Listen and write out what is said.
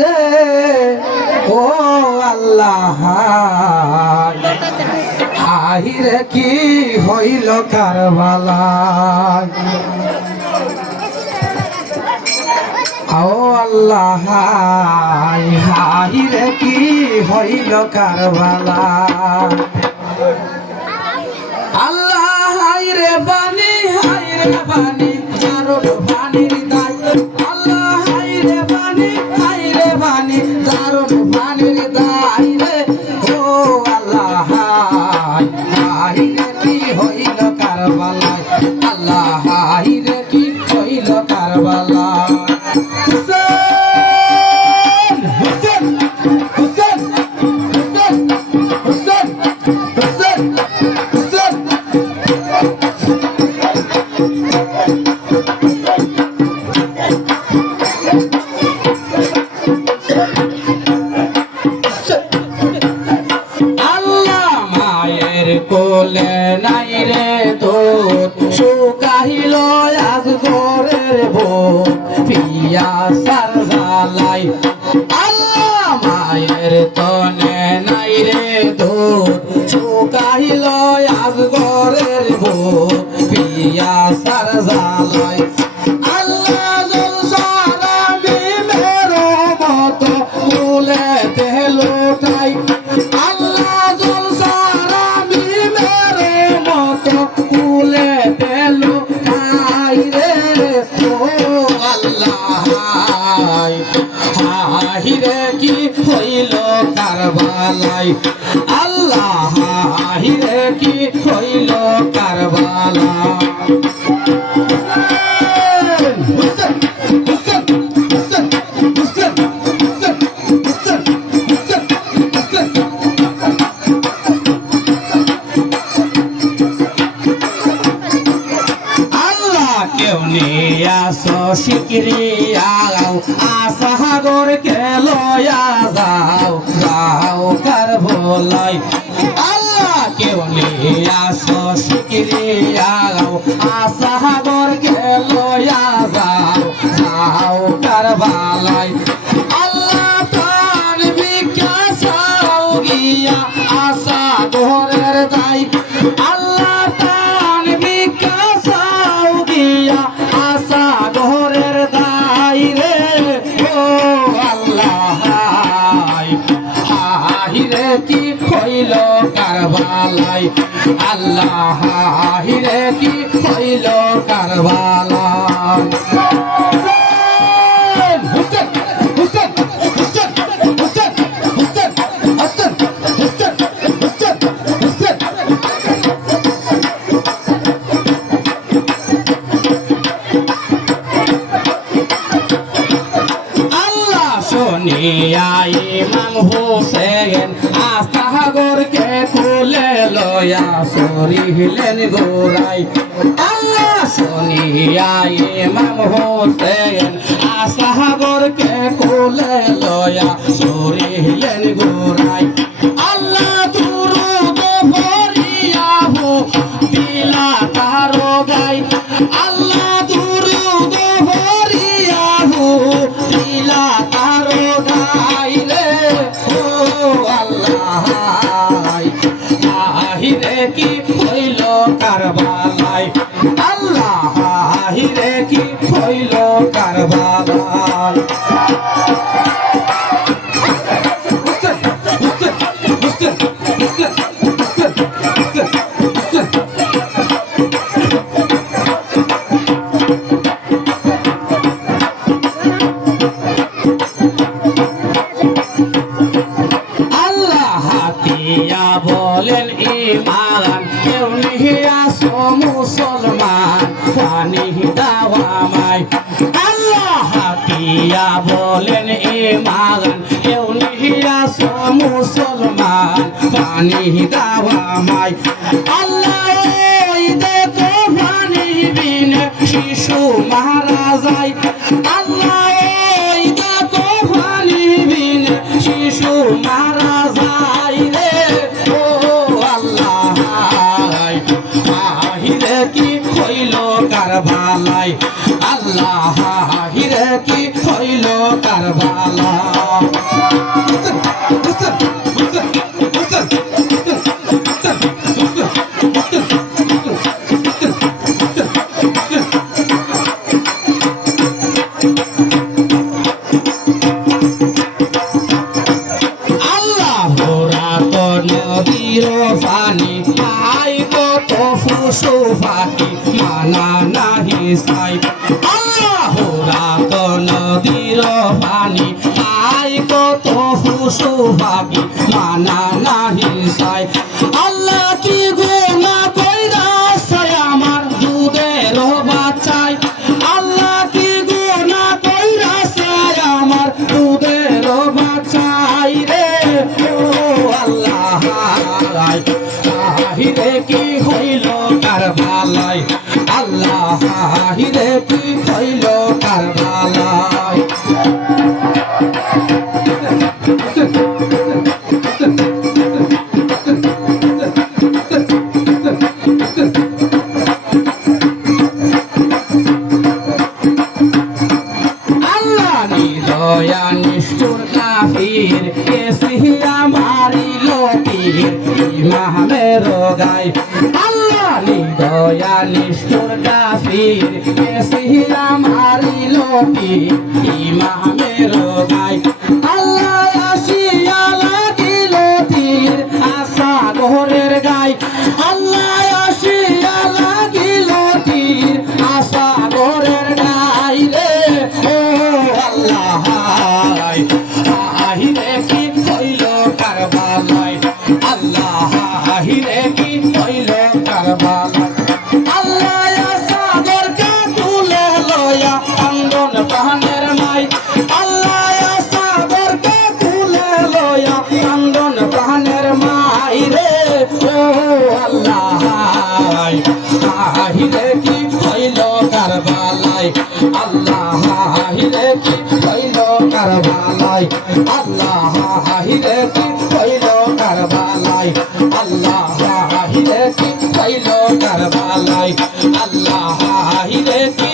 রে ও আল্লাহ হাইরে কি হইল কারবালায় ও আল্লাহ হাইরে কি হইল কারবালায় আল্লাহ হাইরে বানি দারুণ বানির দায় আল্লাহ হাইরে বানি দারুণ বানির দায় রে ও আল্লাহ হাইরে কি হইল কারবালায় আল্লাহ হাইরে কি হইল কারবালায় হুসেন হুসেন হুসেন হুসেন হুসেন হুসেন কোলে নাই রে তোর শুকাইল আজ ঘরের ভোর পিয়াসার জ্বালাই আল্লাহ মায়ের তনে নাই রে তোর শুকাইল আজ ঘরের ভোর পিয়াসার জ্বালাই আল্লাহ জলসারা মিমের মতো কোলে তেলোটাই আল্লাহ জলসারা কুলে পেলো তাই রে ও আল্লাহ হাহিরে কি হইল কারবালাই আল্লাহ হাহিরে কি হইল কারবালাই হুসেন হুসেন হুসেন হুসেন হুসেন হুসেন হুসেন হুসেন কেউ নিয়ে আসো শিকরি আও আসাগর কে লয়া যাও যাও কার ভোলাই আল্লাহ কেউ নিয়ে আসো শিকরি আও আসাগর কে লয়া যাও যাও কার বালাই আল্লাহ প্রাণ বিকাশ গিয়া আশা ঘরের দাই আল্লাহ প্রাণ বিকাশ আশা ঘরের দাই রে ও আল্লাহ হাহিরে কি হইল কারবালাই আল্লাহ হাহিরে কি হইল কারবালাই হুসেন হুসেন হুসেন হুসেন হুসেন হুসেন হুসেন হুসেন হুসেন শুনিয়াই ইমাম হোসেন আস্তাগর কে খুলে লয়া সরিলেন গোরাই আল্লাহ শুনিয়াই ইমাম হোসেন আস্তাগর কে খুলে লয়া সরিলেন গোরাই আল্লাহ দুরুদ ভরিয়াহু দিলা তারো গাই আল্লাহ দুরুদ ভরিয়াহু দিলা তারো গাই রে ও আল্লাহ হাহিরে কি হইল কারবালাই আল্লাহ হাহিরে কি হইল কারবালাই বলেন ইমান কেউ নিহিয়া মুসলমান পানি দাওয়ামায় আল্লাহ হাতিয়া বলেন ইমান কেউ নিহিয়া মুসলমান পানি দাওয়ামায় আল্লাহ ওই দেখো পানি বিনে শিশু মারা যায় আল্লাহ ওই দেখো পানি বিনে শিশু মারা যায় রে কি হইল কারবালাই আল্লাহ হাহিরে কি হইল কারবালাই কারবালা নদীর পানি আই কত পশু পাখি মানা নাহি সাই আল্লাহ রাত নদীর পানি আই কত পশু পাখি মানা নাহি সাই আল্লাহ কি গুনাহ কইরাছে আমার দুধের বাচ্চায় আল্লাহ কি গুনাহ কইরাছে আমার দুধের বাচ্চায় রে ও আল্লাহ আহিরে কি হইল কারবালায় আল্লাহ আহিরে কি হইল কারবালায় আল্লাহ নিদয়া নিষ্ঠুর কাফির কেসিয়া মারিল তীর ইমামের গায় আল্লাহ নিদয়া নিষ্ঠুর কাফির কেসিয়া মারিল তীর ইমামের গায় আল্লাহ আসিয়া লাগিল তীর আশা ঘরের গায় আল্লাহ আসিয়া লাগিল তীর আশা ঘরের গায় রে ও আল্লাহ আহিরে কি হইল কারবালায় আল্লাহ আহিরে কি হইল কারবালায় আল্লাহ সাগরকে তুলে লয়া কান্দন প্রাণের মাই আল্লাহ সাগরকে তুলে লয়া কান্দন প্রাণের মাই রে ও আল্লাহ আহিরে কি হইল কারবালায় আল্লাহ আহিরে কি হইল কারবালায় আল্লাহ আহিরে কি হইল কারবালায় আল্লাহ আহিরে কি হইল কারবালায় আল্লাহ আহিরে কি